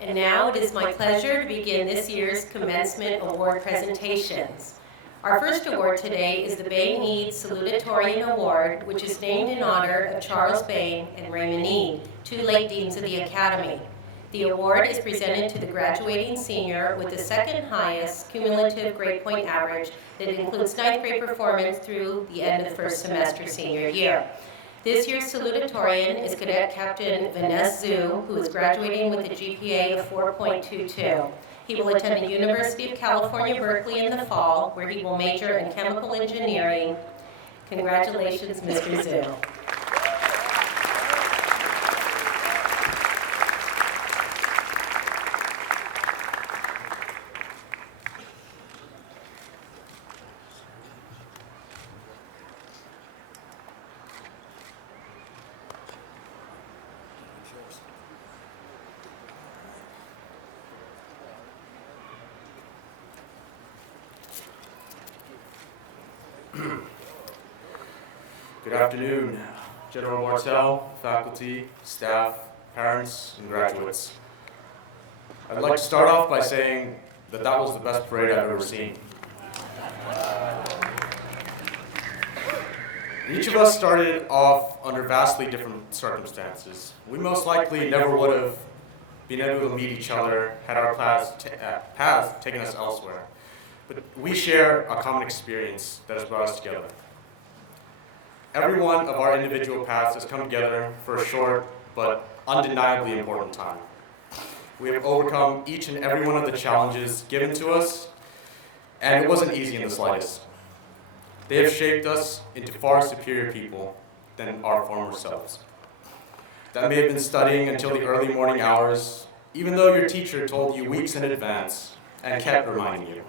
And now it is my pleasure to begin this year's Commencement Award presentations. Our first award today is the Bain Eade Salutorian Award, which is named in honor of Charles Bain and Raymond Eade, two late deans of the Academy. The award is presented to the graduating senior with the second highest cumulative grade point average that includes ninth grade performance through the end of the first semester senior year. This year's Salutorian is Cadet Captain Vanness Zhu, who is graduating with a GPA of 4.22. He will attend the University of California, Berkeley in the fall, where he will major in chemical engineering. Congratulations, Mr. Zhu. Good afternoon, General Martell, faculty, staff, parents, and graduates. I'd like to start off by saying that was the best parade I've ever seen. Each of us started off under vastly different circumstances. We most likely never would have been able to meet each other had our paths taken us elsewhere. But we share a common experience that has brought us together. Every one of our individual paths has come together for a short but undeniably important time. We have overcome each and every one of the challenges given to us, and it wasn't easy in the slightest. They have shaped us into far superior people than our former selves. That may have been studying until the early morning hours, even though your teacher told you weeks in advance and kept reminding you.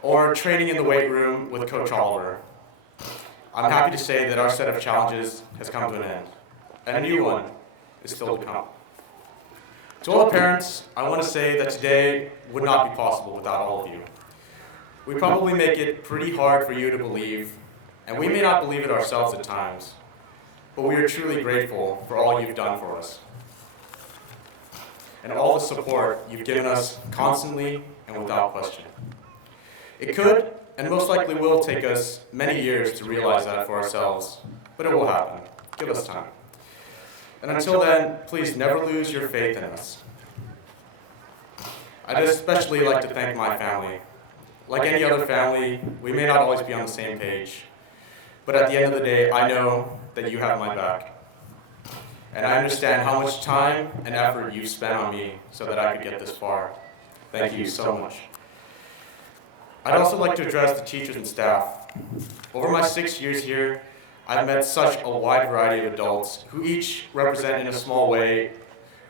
Or training in the weight room with Coach Oliver. I'm happy to say that our set of challenges has come to an end, and a new one is still to come. To all the parents, I want to say that today would not be possible without all of you. We probably make it pretty hard for you to believe, and we may not believe it ourselves at times, but we are truly grateful for all you've done for us, and all the support you've given us constantly and without question. It could, and most likely will, take us many years to realize that for ourselves, but it will happen. Give us time. And until then, please never lose your faith in us. I'd especially like to thank my family. Like any other family, we may not always be on the same page, but at the end of the day, I know that you have my back. And I understand how much time and effort you've spent on me so that I could get this far. Thank you so much. I'd also like to address the teachers and staff. Over my 6 years here, I've met such a wide variety of adults who each represent in a small way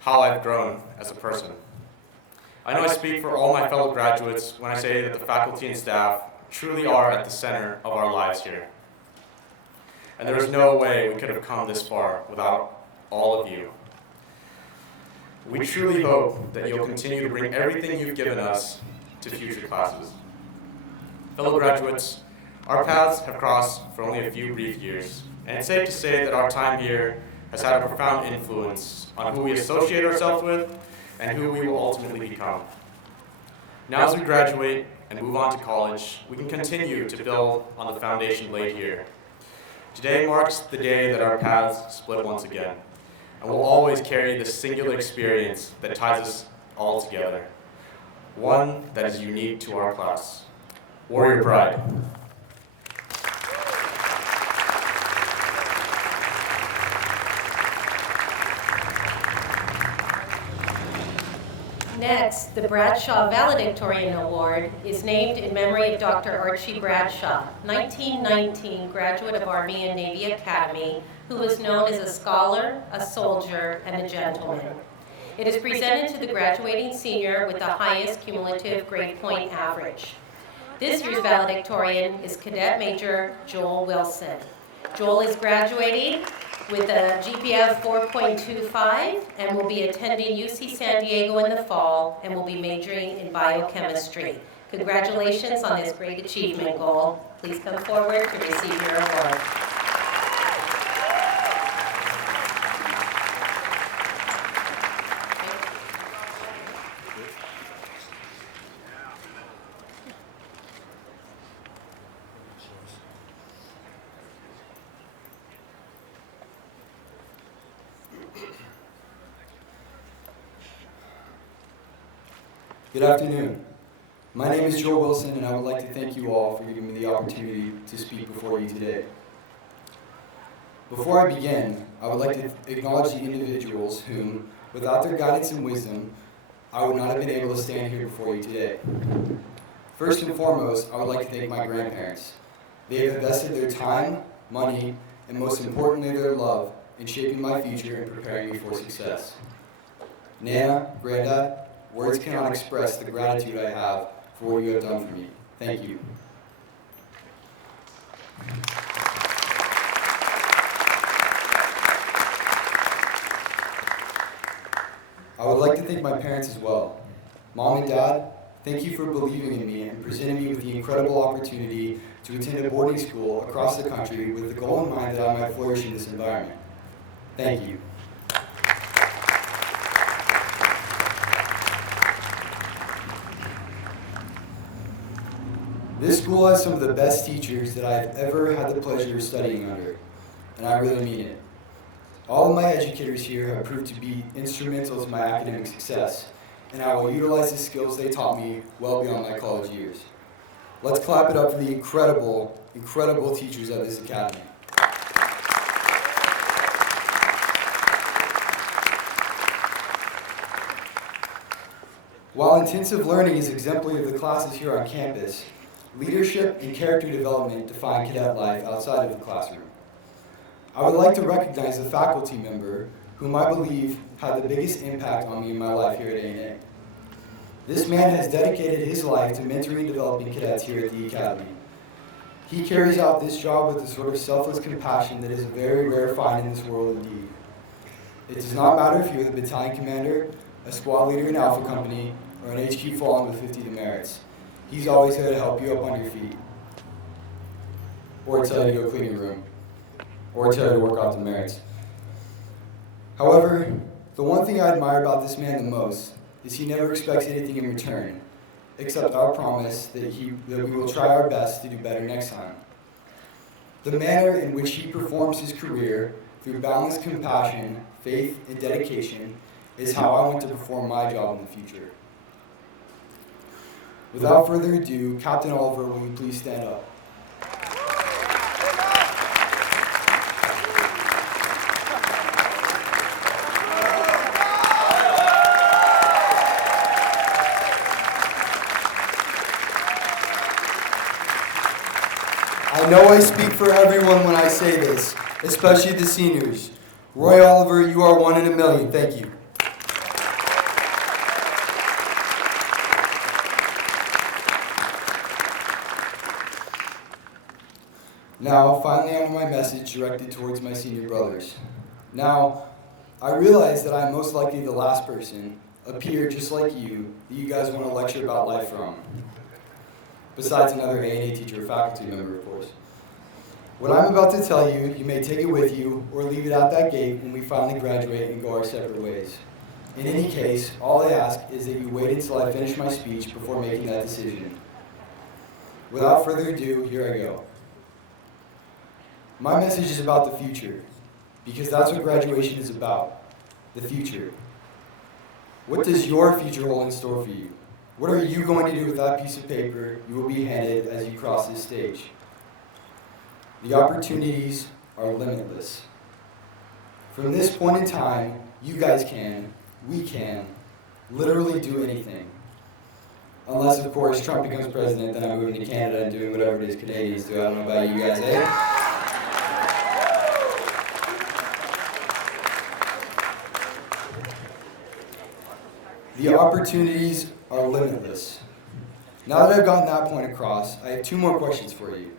how I've grown as a person. I know I speak for all my fellow graduates when I say that the faculty and staff truly are at the center of our lives here. And there is no way we could have come this far without all of you. We truly hope that you'll continue to bring everything you've given us to future classes. Fellow graduates, our paths have crossed for only a few brief years, and it's safe to say that our time here has had a profound influence on who we associate ourselves with and who we will ultimately become. Now as we graduate and move on to college, we can continue to build on the foundation laid here. Today marks the day that our paths split once again, and we'll always carry this singular experience that ties us all together, one that is unique to our class. Warrior Pride. Next, the Bradshaw Valedictorian Award is named in memory of Dr. Archie Bradshaw, 1919 graduate of Army and Navy Academy, who was known as a scholar, a soldier, and a gentleman. It is presented to the graduating senior with the highest cumulative grade point average. This year's valedictorian is Cadet Major Joel Wilson. Joel is graduating with a GPA of 4.25 and will be attending UC San Diego in the fall and will be majoring in biochemistry. Congratulations on this great achievement goal. Please come forward to receive your award. Good afternoon. My name is Joel Wilson, and I would like to thank you all for giving me the opportunity to speak before you today. Before I begin, I would like to acknowledge the individuals whom, without their guidance and wisdom, I would not have been able to stand here before you today. First and foremost, I would like to thank my grandparents. They have invested their time, money, and most importantly, their love in shaping my future and preparing me for success. Nana, Granddad, words cannot express the gratitude I have for what you have done for me. Thank you. I would like to thank my parents as well. Mom and Dad, thank you for believing in me and presenting me with the incredible opportunity to attend a boarding school across the country with the goal in mind that I might flourish in this environment. Thank you. This school has some of the best teachers that I have ever had the pleasure of studying under, and I really mean it. All of my educators here have proved to be instrumental to my academic success, and I will utilize the skills they taught me well beyond my college years. Let's clap it up for the incredible, incredible teachers at this academy. While intensive learning is exemplary of the classes here on campus, leadership and character development define cadet life outside of the classroom. I would like to recognize a faculty member whom I believe had the biggest impact on me in my life here at A&A. This man has dedicated his life to mentoring and developing cadets here at the Academy. He carries out this job with a sort of selfless compassion that is a very rare find in this world indeed. It does not matter if you're the battalion commander, a squad leader in Alpha Company, or an HQ fallen with 50 demerits. He's always here to help you up on your feet, or tell you to go clean your room, or tell you to work off the merits. However, the one thing I admire about this man the most is he never expects anything in return, except our promise that we will try our best to do better next time. The manner in which he performs his career through boundless compassion, faith, and dedication is how I want to perform my job in the future. Without further ado, Captain Oliver, will you please stand up? I know I speak for everyone when I say this, especially the seniors. Roy Oliver, you are one in a million. Thank you. Now, finally, on my message directed towards my senior brothers. Now, I realize that I am most likely the last person, a peer just like you, that you guys want to lecture about life from. Besides another A&A teacher or faculty member, of course. What I'm about to tell you, you may take it with you or leave it at that gate when we finally graduate and go our separate ways. In any case, all I ask is that you wait until I finish my speech before making that decision. Without further ado, here I go. My message is about the future, because that's what graduation is about, the future. What does your future hold in store for you? What are you going to do with that piece of paper you will be handed as you cross this stage? The opportunities are limitless. From this point in time, you guys can, we can, literally do anything. Unless, of course, Trump becomes president, then I'm moving to Canada and doing whatever it is Canadians do. I don't know about you guys, eh? The opportunities are limitless. Now that I've gotten that point across, I have two more questions for you.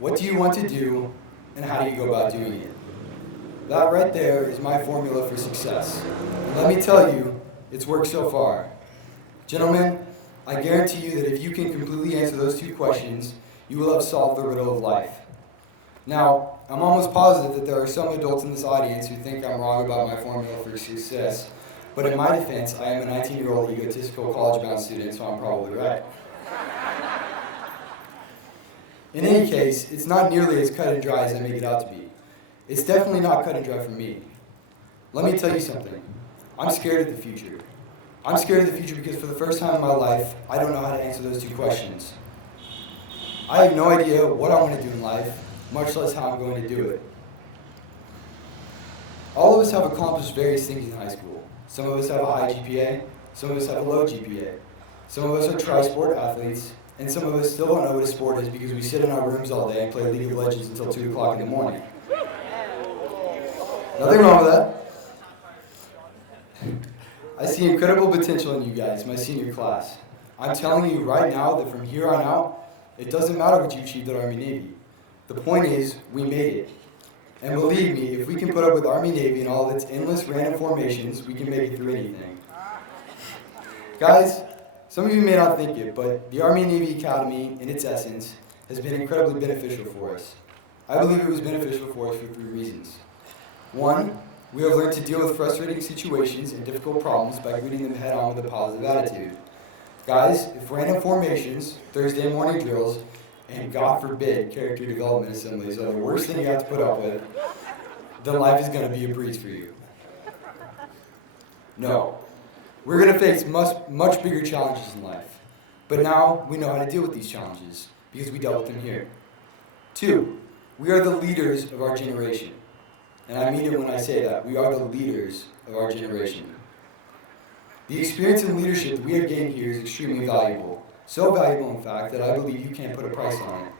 What do you want to do, and how do you go about doing it? That right there is my formula for success. And let me tell you, it's worked so far. Gentlemen, I guarantee you that if you can completely answer those two questions, you will have solved the riddle of life. Now, I'm almost positive that there are some adults in this audience who think I'm wrong about my formula for success. But in my defense, I am a 19-year-old egotistical college-bound student, so I'm probably right. In any case, it's not nearly as cut and dry as I make it out to be. It's definitely not cut and dry for me. Let me tell you something. I'm scared of the future. I'm scared of the future because for the first time in my life, I don't know how to answer those two questions. I have no idea what I want to do in life, much less how I'm going to do it. All of us have accomplished various things in high school. Some of us have a high GPA, some of us have a low GPA. Some of us are tri-sport athletes, and some of us still don't know what a sport is because we sit in our rooms all day and play League of Legends until 2 o'clock in the morning. Nothing wrong with that. I see incredible potential in you guys, my senior class. I'm telling you right now that from here on out, it doesn't matter what you achieved at Army Navy. The point is, we made it. And believe me, if we can put up with Army Navy and all of its endless random formations, we can make it through anything. Guys, some of you may not think it, but the Army Navy Academy, in its essence, has been incredibly beneficial for us. I believe it was beneficial for us for 3 reasons. 1, we have learned to deal with frustrating situations and difficult problems by greeting them head on with a positive attitude. Guys, if random formations, Thursday morning drills, and God forbid character development assemblies are the worst thing you have to put up with, then life is going to be a breeze for you. No. We're going to face much bigger challenges in life. But now we know how to deal with these challenges because we dealt with them here. 2, we are the leaders of our generation. And I mean it when I say that. We are the leaders of our generation. The experience and leadership that we have gained here is extremely valuable. So valuable, in fact, that I believe you can't put a price on it.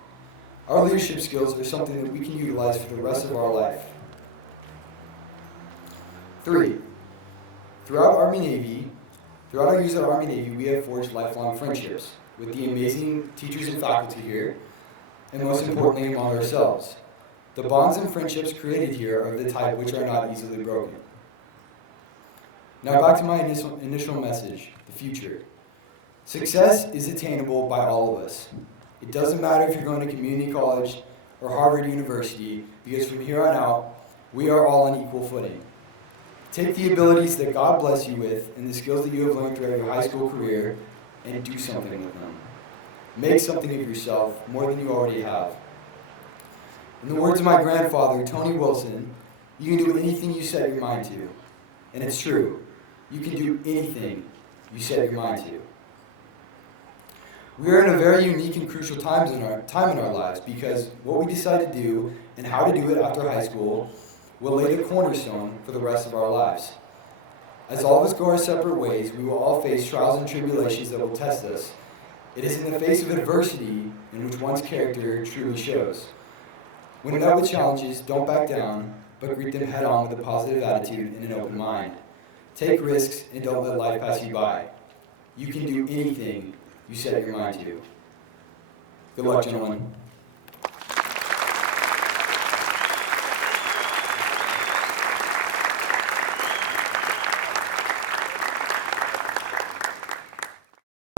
Our leadership skills are something that we can utilize for the rest of our life. 3, throughout our years at Army Navy, we have forged lifelong friendships with the amazing teachers and faculty here, and most importantly, among ourselves. The bonds and friendships created here are of the type which are not easily broken. Now back to my initial message, the future. Success is attainable by all of us. It doesn't matter if you're going to community college or Harvard University, because from here on out, we are all on equal footing. Take the abilities that God bless you with and the skills that you have learned throughout your high school career and do something with them. Make something of yourself more than you already have. In the words of my grandfather, Tony Wilson, you can do anything you set your mind to. And it's true. You can do anything you set your mind to. We are in a very unique and crucial time in our lives because what we decide to do and how to do it after high school will lay the cornerstone for the rest of our lives. As all of us go our separate ways, we will all face trials and tribulations that will test us. It is in the face of adversity in which one's character truly shows. When met with challenges, don't back down, but greet them head on with a positive attitude and an open mind. Take risks and don't let life pass you by. You can do anything you set your mind to. Good luck, gentlemen.